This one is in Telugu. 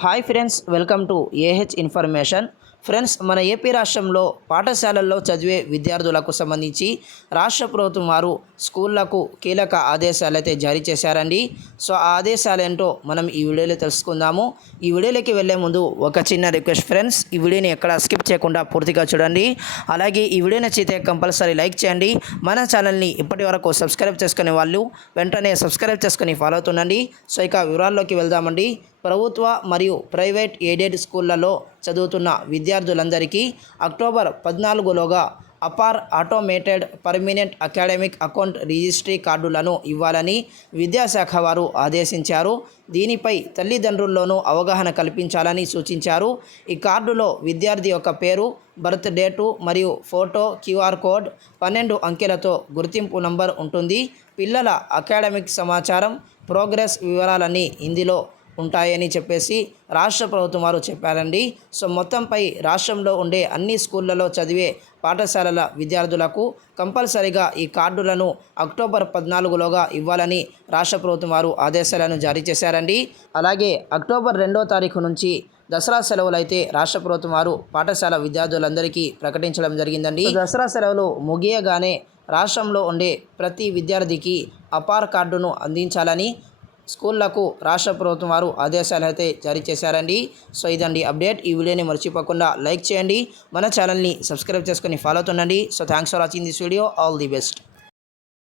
Hi friends welcome to A H information. Friends మన ఏపీ రాష్ట్రంలో పాఠశాలల్లో చదివే విద్యార్థులకు సంబంధించి రాష్ట్ర ప్రభుత్వం వారు స్కూళ్ళకు కీలక ఆదేశాలు అయితే జారీ చేశారండి. సో ఆ ఆదేశాలు ఏంటో మనం ఈ వీడియోలో తెలుసుకుందాము. ఈ వీడియోలోకి వెళ్ళే ముందు ఒక చిన్న రిక్వెస్ట్ ఫ్రెండ్స్ ఈ వీడియోని ఎక్కడ స్కిప్ చేయకుండా పూర్తిగా చూడండి. అలాగే ఈ వీడియో నచ్చితే కంపల్సరీ లైక్ చేయండి. మన ఛానల్ని ఇప్పటి వరకు సబ్స్క్రైబ్ చేసుకునే వాళ్ళు వెంటనే సబ్స్క్రైబ్ చేసుకుని ఫాలో అవుతుండండి. సో ఇక వివరాల్లోకి వెళ్దామండి. ప్రభుత్వ మరియు ప్రైవేట్ ఎయిడెడ్ స్కూళ్ళలో చదువుతున్న విద్యార్థులందరికీ October పద్నాలుగులోగా APAAR automated permanent academic account registry కార్డులను ఇవ్వాలని విద్యాశాఖ వారు ఆదేశించారు. దీనిపై తల్లిదండ్రుల్లోనూ అవగాహన కల్పించాలని సూచించారు. ఈ కార్డులో విద్యార్థి యొక్క పేరు బర్త్ డేటు మరియు ఫోటో క్యూఆర్ కోడ్ పన్నెండు అంకెలతో గుర్తింపు నంబర్ ఉంటుంది. పిల్లల అకాడమిక్ సమాచారం ప్రోగ్రెస్ వివరాలన్నీ ఇందులో ఉంటాయని చెప్పేసి రాష్ట్ర ప్రభుత్వం వారు చెప్పారండి. సో మొత్తంపై రాష్ట్రంలో ఉండే అన్ని స్కూళ్ళలో చదివే పాఠశాలల విద్యార్థులకు కంపల్సరిగా ఈ కార్డులను అక్టోబర్ పద్నాలుగులోగా ఇవ్వాలని రాష్ట్ర ప్రభుత్వం వారు ఆదేశాలను జారీ చేశారండి. అలాగే అక్టోబర్ రెండో తారీఖు నుంచి దసరా సెలవులు అయితే రాష్ట్ర ప్రభుత్వం వారు పాఠశాల విద్యార్థులందరికీ ప్రకటించడం జరిగిందండి. దసరా సెలవులు ముగియగానే రాష్ట్రంలో ఉండే ప్రతి విద్యార్థికి అపార్ కార్డును అందించాలని స్కూళ్ళకు రాష్ట్ర ప్రభుత్వం వారు ఆదేశాలు అయితే జారీ చేశారండి. సో ఇదండి అప్డేట్. ఈ వీడియోని మర్చిపోకుండా లైక్ చేయండి. మన ఛానల్ని సబ్స్క్రైబ్ చేసుకొని follow అవుతుండండి. So thanks for watching this video. All the best.